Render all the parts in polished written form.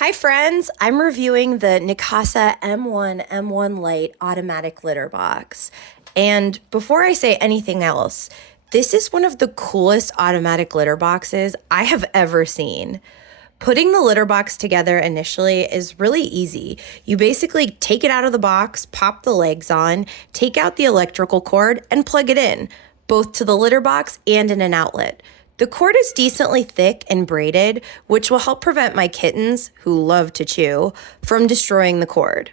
Hi friends, I'm reviewing the Neakasa M1 Lite automatic litter box. And before I say anything else, this is one of the coolest automatic litter boxes I have ever seen. Putting the litter box together initially is really easy. You basically take it out of the box, pop the legs on, take out the electrical cord, and plug it in, both to the litter box and in an outlet. The cord is decently thick and braided, which will help prevent my kittens, who love to chew, from destroying the cord.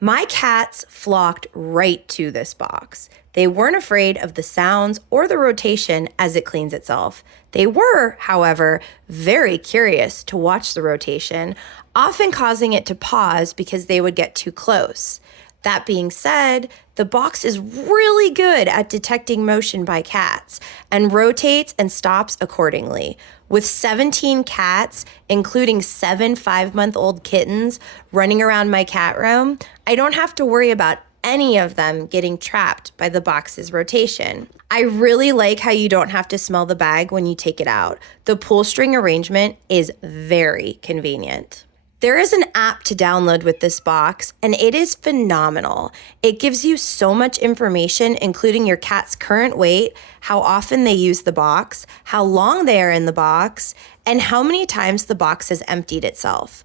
My cats flocked right to this box. They weren't afraid of the sounds or the rotation as it cleans itself. They were, however, very curious to watch the rotation, often causing it to pause because they would get too close. That being said, the box is really good at detecting motion by cats and rotates and stops accordingly. With 17 cats, including 7 5-month-old kittens, running around my cat room, I don't have to worry about any of them getting trapped by the box's rotation. I really like how you don't have to smell the bag when you take it out. The pull string arrangement is very convenient. There is an app to download with this box, and it is phenomenal. It gives you so much information, including your cat's current weight, how often they use the box, how long they are in the box, and how many times the box has emptied itself.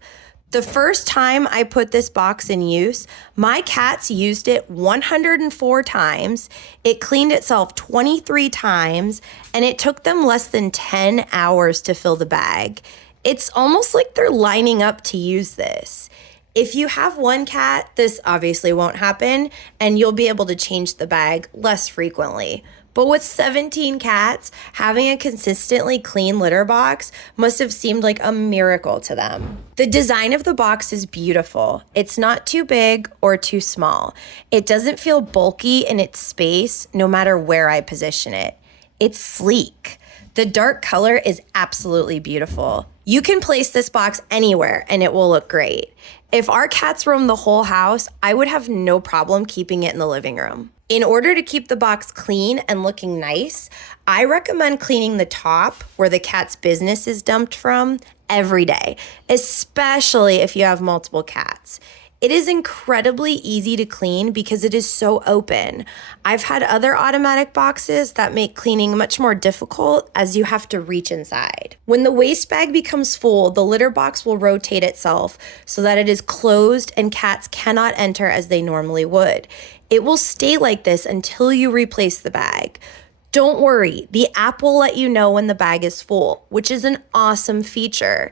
The first time I put this box in use, my cats used it 104 times, it cleaned itself 23 times, and it took them less than 10 hours to fill the bag. It's almost like they're lining up to use this. If you have one cat, this obviously won't happen, and you'll be able to change the bag less frequently. But with 17 cats, having a consistently clean litter box must have seemed like a miracle to them. The design of the box is beautiful. It's not too big or too small. It doesn't feel bulky in its space, no matter where I position it. It's sleek. The dark color is absolutely beautiful. You can place this box anywhere and it will look great. If our cats roam the whole house, I would have no problem keeping it in the living room. In order to keep the box clean and looking nice, I recommend cleaning the top where the cat's business is dumped from every day, especially if you have multiple cats. It is incredibly easy to clean because it is so open. I've had other automatic boxes that make cleaning much more difficult as you have to reach inside. When the waste bag becomes full, the litter box will rotate itself so that it is closed and cats cannot enter as they normally would. It will stay like this until you replace the bag. Don't worry, the app will let you know when the bag is full, which is an awesome feature.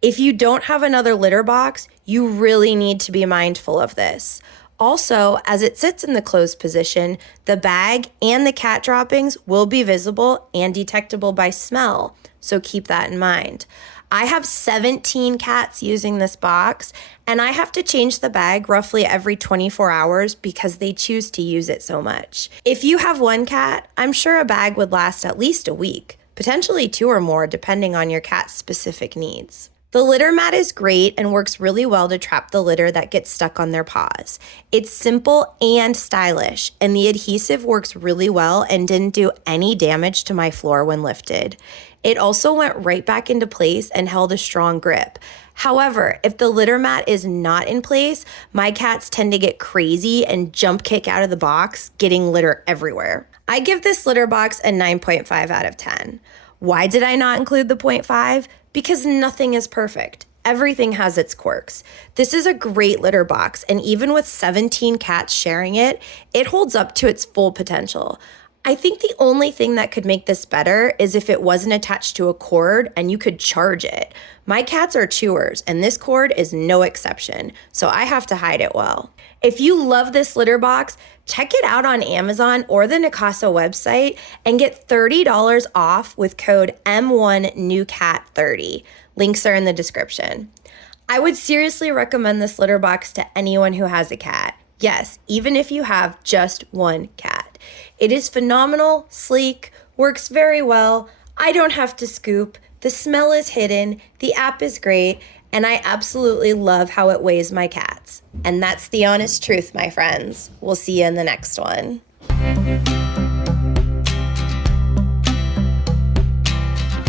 If you don't have another litter box, you really need to be mindful of this. Also, as it sits in the closed position, the bag and the cat droppings will be visible and detectable by smell, so keep that in mind. I have 17 cats using this box, and I have to change the bag roughly every 24 hours because they choose to use it so much. If you have one cat, I'm sure a bag would last at least a week, potentially 2 or more depending on your cat's specific needs. The litter mat is great and works really well to trap the litter that gets stuck on their paws. It's simple and stylish, and the adhesive works really well and didn't do any damage to my floor when lifted. It also went right back into place and held a strong grip. However, if the litter mat is not in place, my cats tend to get crazy and jump kick out of the box, getting litter everywhere. I give this litter box a 9.5 out of 10. Why did I not include the 0.5? Because nothing is perfect. Everything has its quirks. This is a great litter box, and even with 17 cats sharing it, it holds up to its full potential. I think the only thing that could make this better is if it wasn't attached to a cord and you could charge it. My cats are chewers, and this cord is no exception, so I have to hide it well. If you love this litter box, check it out on Amazon or the Neakasa website and get $30 off with code M1NEWCAT30. Links are in the description. I would seriously recommend this litter box to anyone who has a cat. Yes, even if you have just one cat. It is phenomenal, sleek, works very well. I don't have to scoop. The smell is hidden. The app is great. And I absolutely love how it weighs my cats. And that's the honest truth, my friends. We'll see you in the next one.